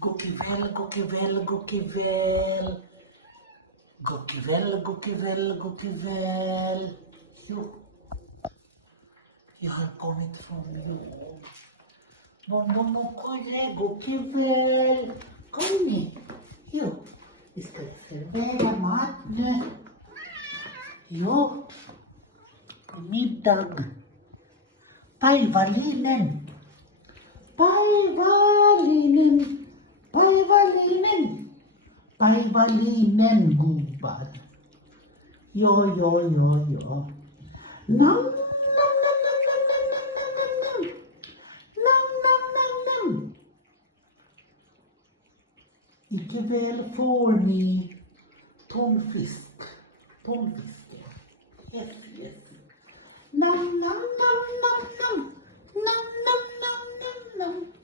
Gokkevel, gokkevel, gokkevel. Gokkevel, gokkevel, gokkevel. Jo, jag har kommit från jord. Kolla, gokkevel. Kom ni. Jo, vi ska servera mat nu. Jo, middag. Päivällinen. Päivällinen. Päivällinen. Päivällinen gubbar. Jo. Nam, nam, nam, nam, nam, nam, nam, nam, nam, nam. Nam, nam, nam, nam. Ikväll får ni tonfisk. Tonfisk. Yes. Nam, nam, nam, nam, nam. Nam, nam, nam, nam, nam.